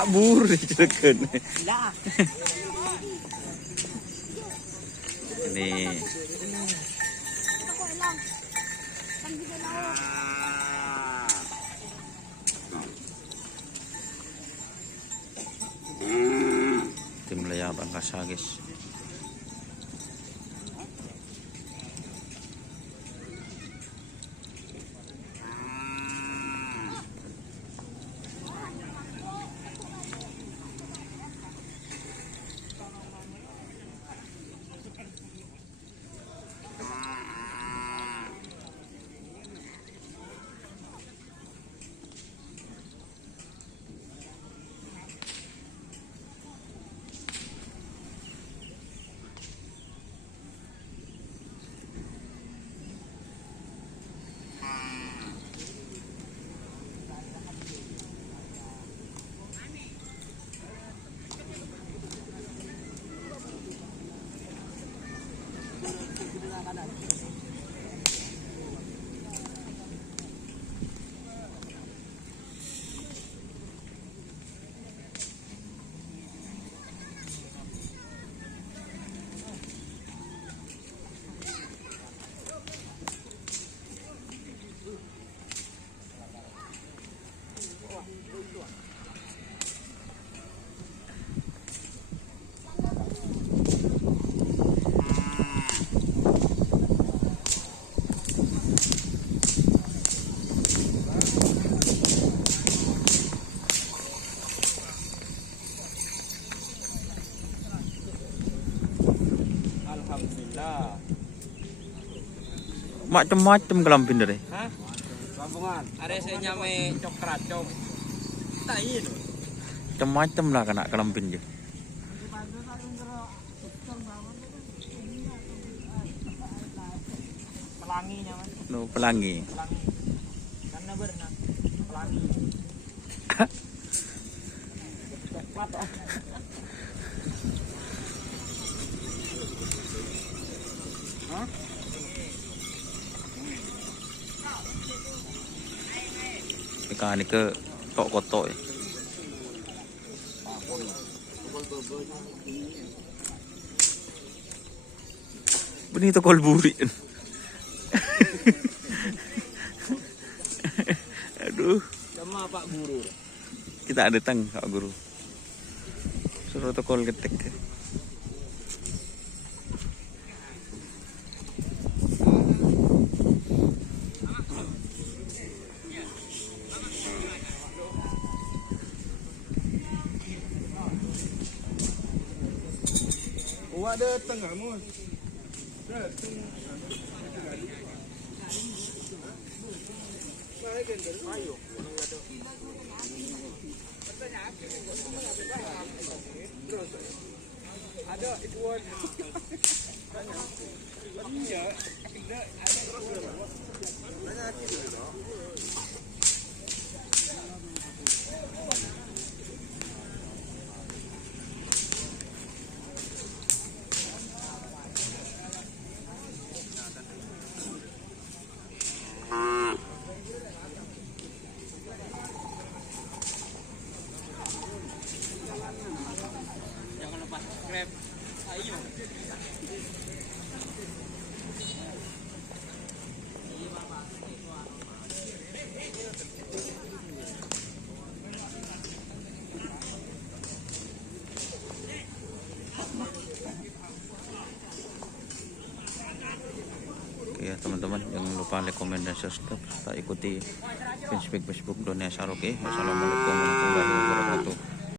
Pak Bur diceken. Ini tim Lea Bangkasa guys. Macam-macam kelampin dari. Hah? Kampungan. Ada saya nyame cokrat cok. Tai itu. Macam-macam lah kena kelampin je. Pelanginya mas. No, pelangi. Pelangi. Karena berenang. Pelangi. Coklat. Hah? Ikan ini ke tok kotok ya. Benih tokol buri. Aduh. Sama Pak Guru. Kita datang Pak Guru. Suruh tokol ketek. Wah datang kamu. Datang. Ayo. Ada itu aja. Iya, tidak ada terus. Banyak gitu. Jangan lupa subscribe. Ayo. Ya teman-teman, jangan lupa like, komen, dan subscribe serta ikuti Facebook Donia Saroke. Wassalamualaikum warahmatullahi wabarakatuh.